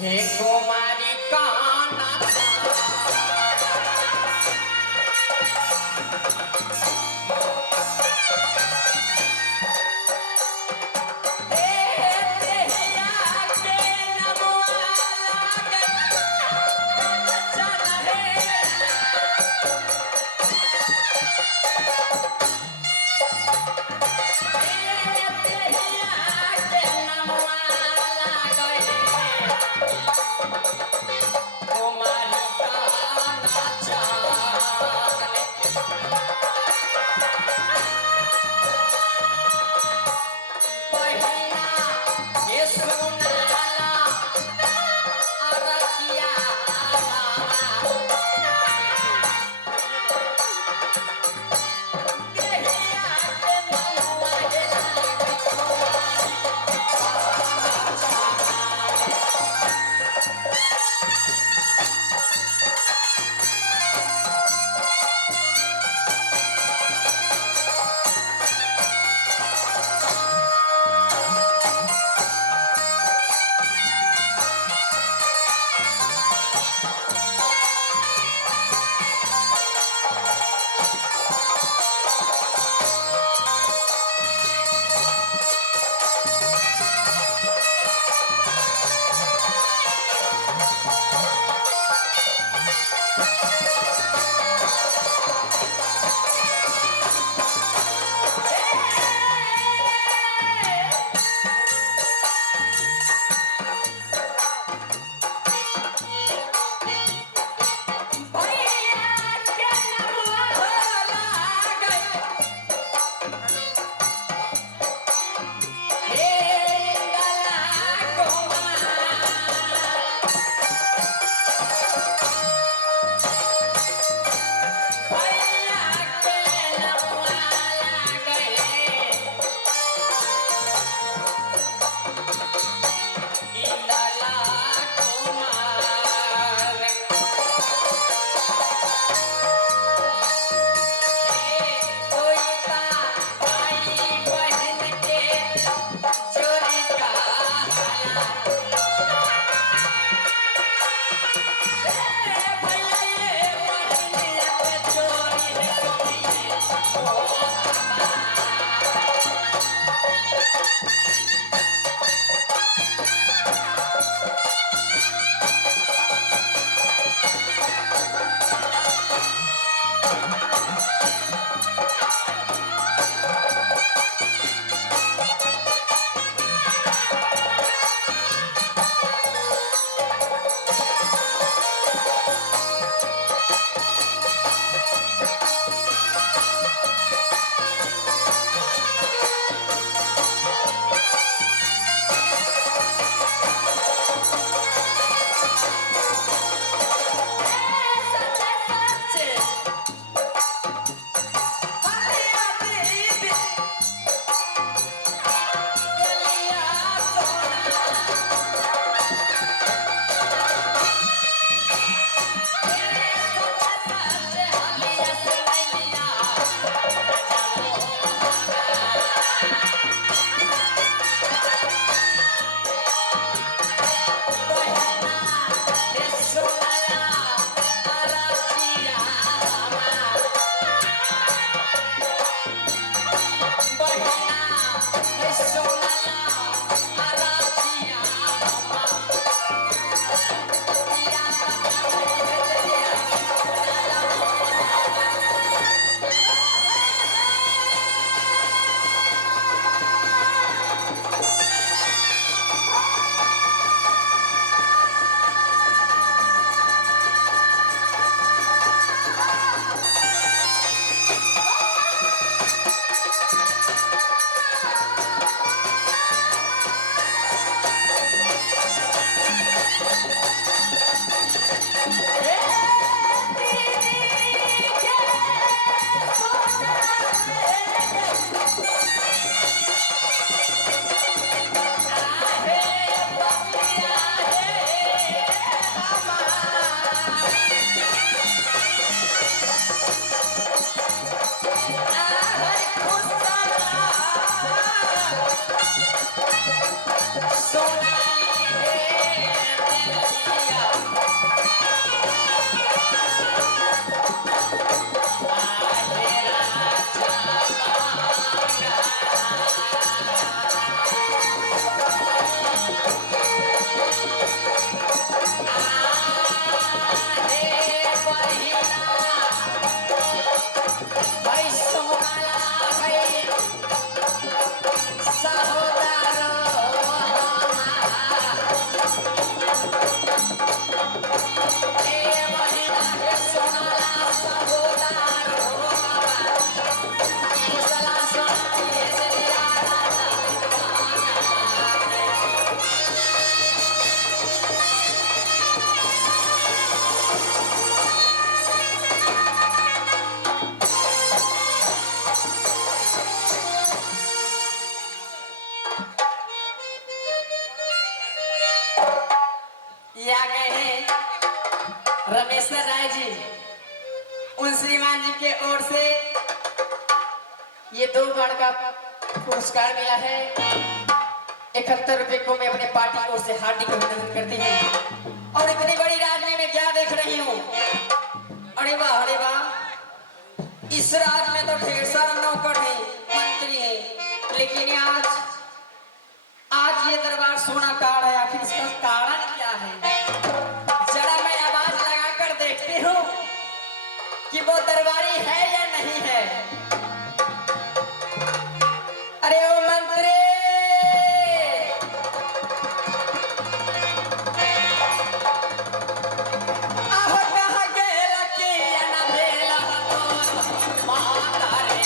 हे कुमारी काना ये आ गए हैं रमेश्वर राय जी। उन श्रीमान जी के ओर से ये 2 बार का पुरस्कार मिला है। 71 रुपए को मैं अपने पार्टी की ओर से हार्दिक अभिनंदन करती हूँ। और इतनी बड़ी राज में मैं क्या देख रही हूँ, अरे वाह अरे वाह, इस राज में तो ढेर सारा नौकर है, मंत्री है, लेकिन आज ये दरबार सोना कार है। आखिर इसका कारण क्या है? जरा मैं आवाज लगाकर देखती हूँ कि वो दरबारी है या नहीं है। अरे ओ मंत्री, आहो कहाँ गेला कि ना भेला तो माता रे।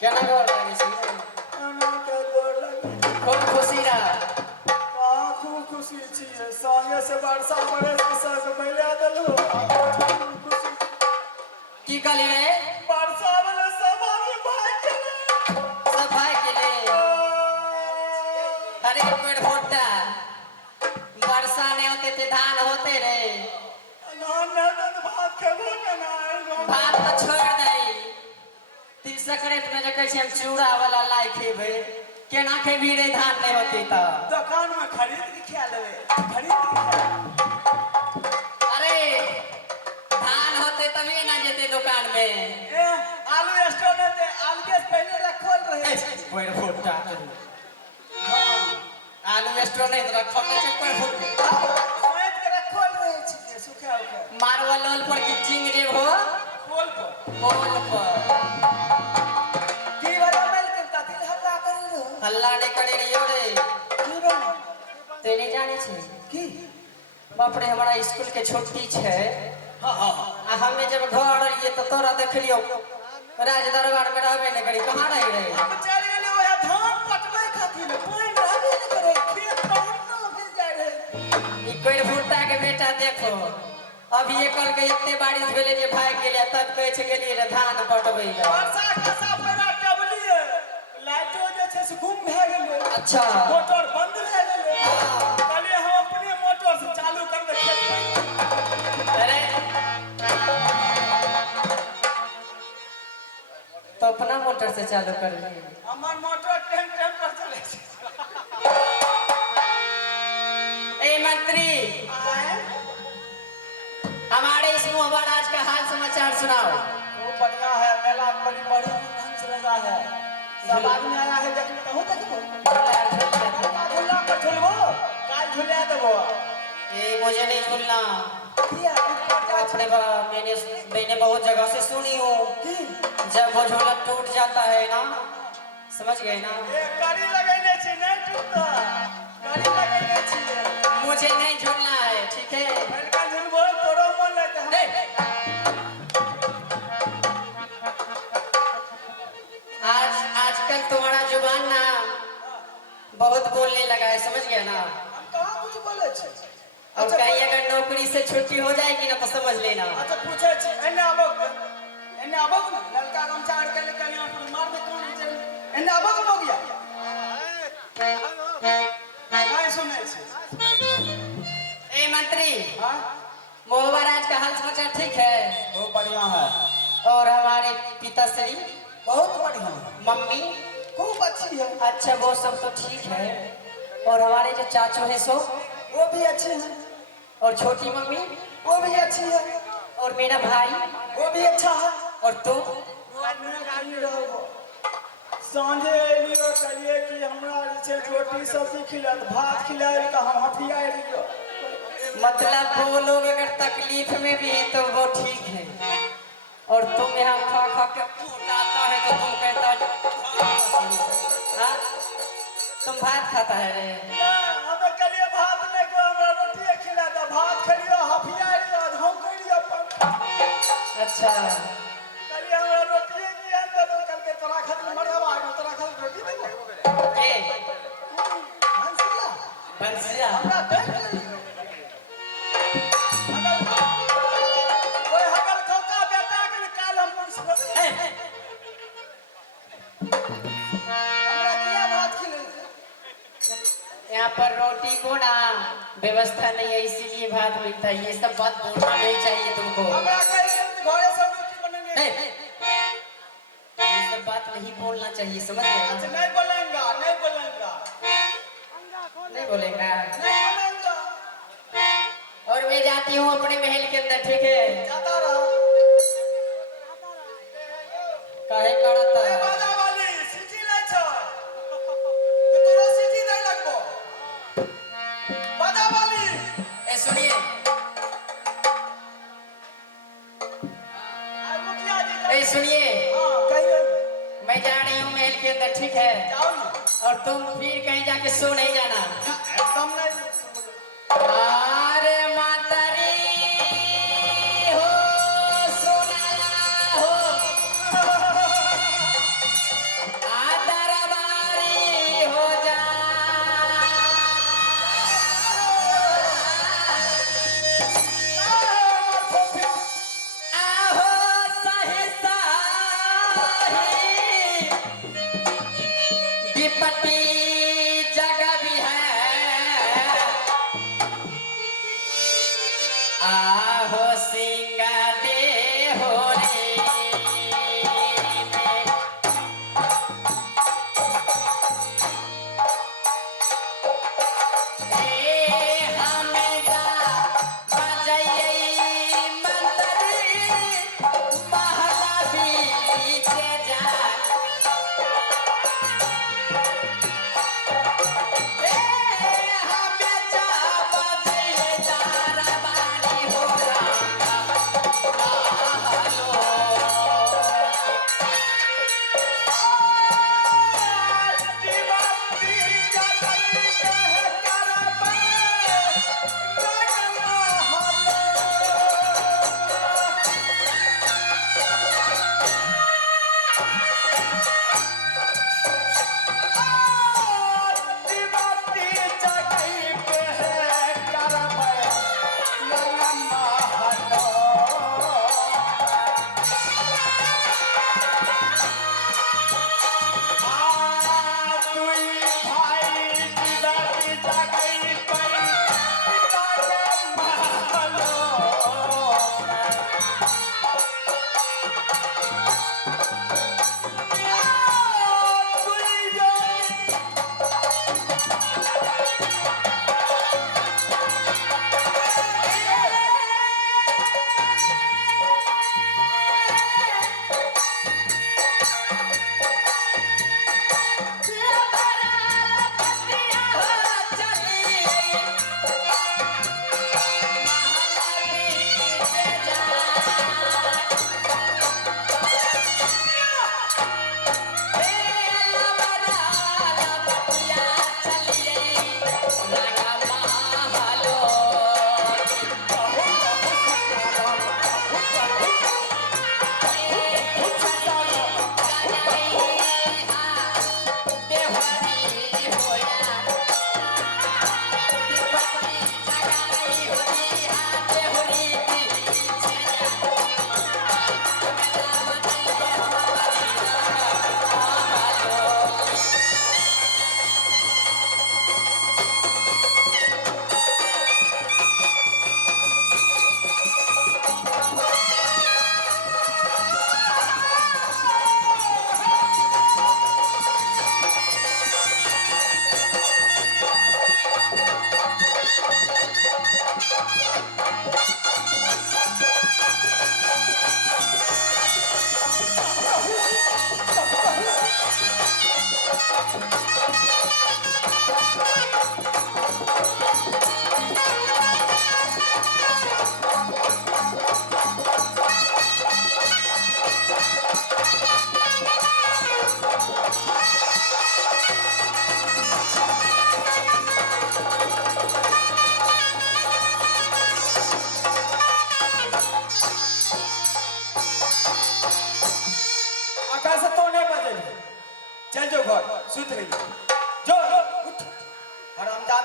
केना गोर लागे छी? खूब खुशी रह। खूब खुशी छियै। संगे से वर्षा बरस सक पहिले देलहो। की कहली रे? वर्षा वाला सब आगे भाग गेलै। सब भाग गेलै। अरे पेड़ फुटता, वर्षा नहीं होते थे धान होते रे। धान न भात खेबो न भात तो छोड़ दई। तीन संक्रांत में जब हम चूड़ा वाला लाई खेबे, केना खेबी रे धान नहीं होती तो? दुकान में खरीद के खा लेबे। खरीद के खा। अरे धान होते तभी ना जेते दुकान में। ए आलू स्टोर में ते आलू के पहले रखल रहे। पेड़ फुटता। हां आलू स्टोर नहीं तो रखल नहीं छै, पेड़ फुट सोच के रखल रहे छियै सुखा के। मारवा लोल पर की चिंग रे हो खोल पर। पोल पर की वाला मेल करता दिल हल्ला करी रो। हल्ला नहीं करे रे रे। की बन ते नहीं जाने छै की? बाप रे, हमारा स्कूल के छुट्टी छै। हां हां आ हमें जब घर रहिए तो तोरा देखलियो राज दरबार में रहबे नहीं करी, कहाँ रही रे? हम चल गेले ओया धान पटबै खातिर। कोई रहबे नहीं करे, खेत बहुत न भिज जाय रे। ई कोई फुटता के बेटा देखो, अभी ये कल के इतने बारिश भेले जे भाग गेले, तब कहे छै गेलिए रे धान पटबै ले। वर्षा के साथ पैरा टबलिए लाइटो जे छै से गुम भ गेलै। अच्छा मोटर बंद भ गेलै। कहलिए हम अपने मोटर से चालू कर दे खेत में। अरे तो अपना मोटर से चालू कर ले। हमर मोटर टेम पर चले छै। ए मंत्री, आए हमारे इस महाराज का हाल समाचार सुनाओ। वो बढ़िया है। मेला बड़ी बड़ी ढंग से लगा है। सब आदमी आया है देखने। हो देखो झूला पर झूलबो काल झूला देबो। ए मुझे नहीं झूलना। किया अपने मैंने बहुत जगह से सुनी हूँ, की जब वो झूला टूट जाता है ना, समझ गए ना? ए कड़ी लगैले छी नहीं टूटता। कड़ी लगैले छी। मुझे नहीं झूलना है, ठीक है? लड़का झूलबो तोरो मन लगे। आजकल तुम्हारा जुबान ना बहुत बोलने लगा है, समझ गया ना? हम कहाँ कुछ बोले छे। और कहीं अगर नौकरी से छुट्टी हो जाएगी ना तो समझ लेना। अच्छा पूछे छी एने आबक ना लड़का गमछा अड़ के लेके यहाँ पर मार में कौन चल एने आबक हो गया नहीं सुने छी। ए मंत्री, हाँ मोहराज का हाल समाचार ठीक है? बहुत बढ़िया है। और हमारे पिताश्री, बहुत बढ़िया है। मम्मी खूब अच्छी है। अच्छा वो सब तो ठीक है। और हमारे जो चाचू हैं सो वो भी अच्छे हैं। और छोटी मम्मी वो भी अच्छी है। और मेरा भाई वो भी अच्छा है। और तुम सांझे एलियो कहिए कि हमरा से रोटी सब्जी खिलात भात खिलाए तो हम हफिया एलियो। मतलब वो लोग अगर तकलीफ में भी हैं तो वो ठीक है, और तुम यहाँ खा खा के उठाता है तो तुम कहता है हाँ? तुम भात खाता है रे? हमें कलिए भात नहीं को हमरा रोटी खिला दो भात खलियो हफिया एलियो हम करियो अपन। अच्छा कलिए हमरा रोटी की अंदर दो कल के तोरा खातिर मरवा के तोरा खातिर रोटी देबो। ये हंसिया बंसिया हमरा दे कोई हगल खोका बेटा के काल हम पूछ लेबे। हमरा किया भात खिले यहाँ पर रोटी को ना व्यवस्था नहीं है इसीलिए भात मिलता है। ये सब बात बोलना नहीं चाहिए तुमको। हमरा कहीं घरे सब रोटी बनेंगे। ये सब बात नहीं बोलना चाहिए, समझ गए? अच्छा नहीं बोलेंगा नहीं बोलेंगा नहीं बोलेगा। नहीं बोलेंगा और मैं जाती हूँ अपने महल के अंदर, ठीक है? जाता रहो। काहे काढ़ता ए है? बाजा वाली सीटी ले छ तो तोरो सीटी नहीं लगबो। बाजा वाली ए सुनिए, आ मुखिया जी ए सुनिए, हां कहिए मैं जा रही हूँ महल के अंदर, ठीक है? जाओ ना और तुम फिर कहीं जाके सो नहीं जाना। एकदम नहीं अरे मातारी हो सोना हो दरबारी हो जा आहो सही साही विपत्ति जग बिहारी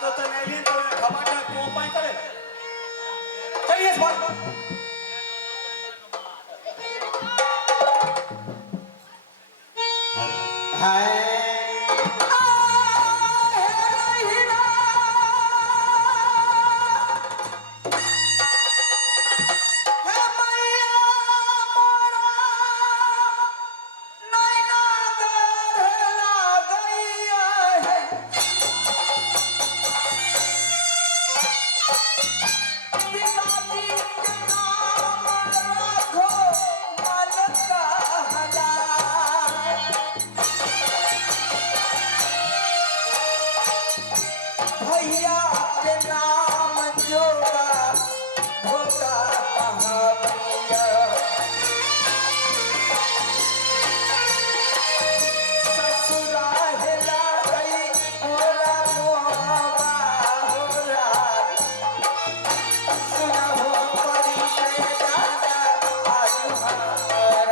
दो तो नहीं ली तो खबर ना को पाई करे चलिए इस बात हाय भैया के नाम जोगा होगा कहाँ भैया ससुराल ला गई ओरा मोहबा होरा सुना हो परी के दादा आज हमारा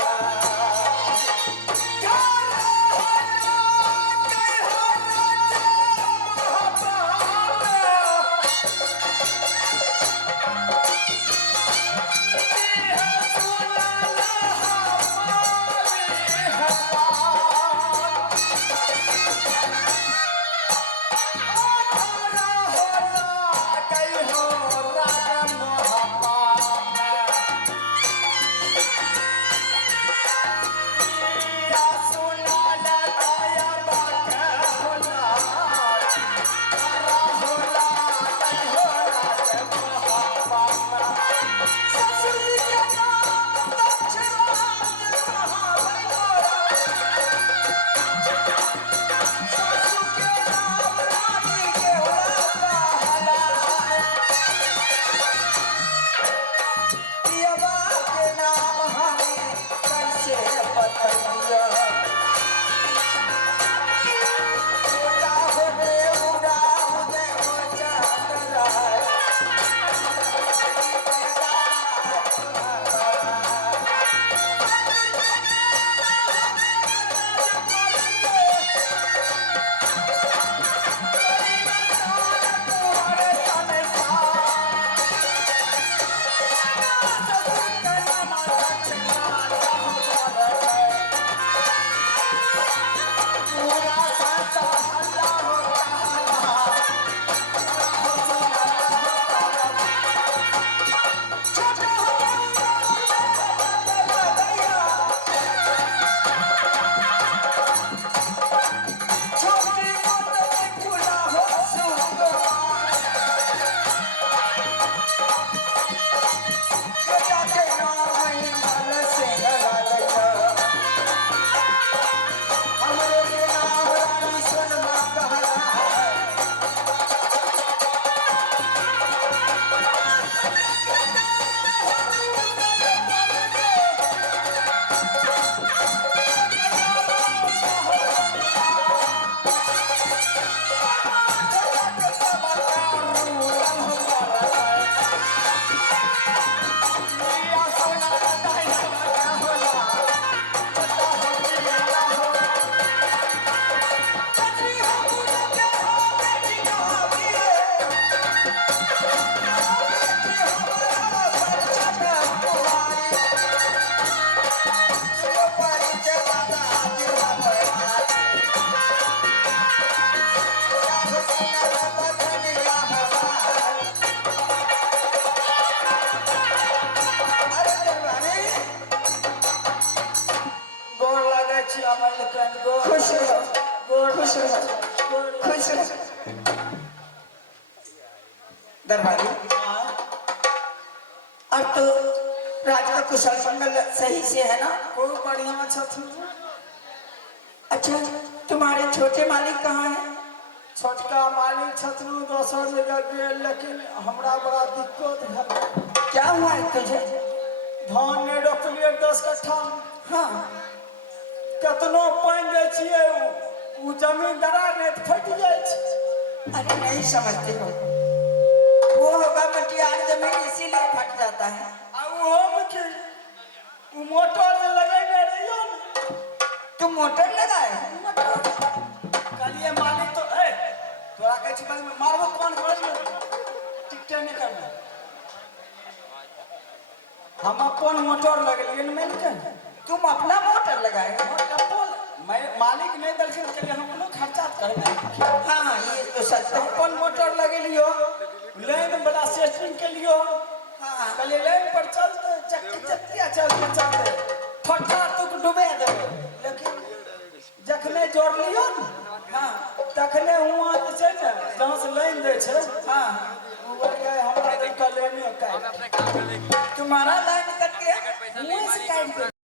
खुश रहो खुश रहो खुश रहो दरबारी अब तो राज का कुशल मंगल सही से है ना खूब बढ़िया छथु अच्छा तुम्हारे छोटे मालिक कहाँ हैं छोटका मालिक छथु दोसर जगह गेल लेकिन हमरा बड़ा दिक्कत भेल क्या हुआ है तुझे धान ने रोपलिए 10 कट्ठा हाँ कतनो पानी दे छिए उ जमीन दरार ने फट जाए छै अरे नहीं समझते हो वो होगा मटियार जमीन इसीलिए फट जाता है अब हम की उ मोटर लगाए रहियो न तुम मोटर लगाए कलिए मालिक तो ए तोरा के छी बाद में मारबो कौन कर टिकटे नहीं करना हम अपन मोटर लगलिए न मैंने कहा तुम अपना मोटर लगाए मैं मालिक नहीं दलखिन के लिए हम लोग खर्चा करबे हाँ ये तो सच है। अपन मोटर लगे लियो लाइन वाला सेटिंग के लियो हाँ पहले लाइन पर चलते चक्की चलते फटा तुक डुबे दे लेकिन जखने जोड़ लियो न हाँ तखने हुआ जे छै ने जहाँ से लाइन दे छै हाँ वो गए हमरा देख के लेने का तुम्हारा लाइन कट गया मुँह से काट दे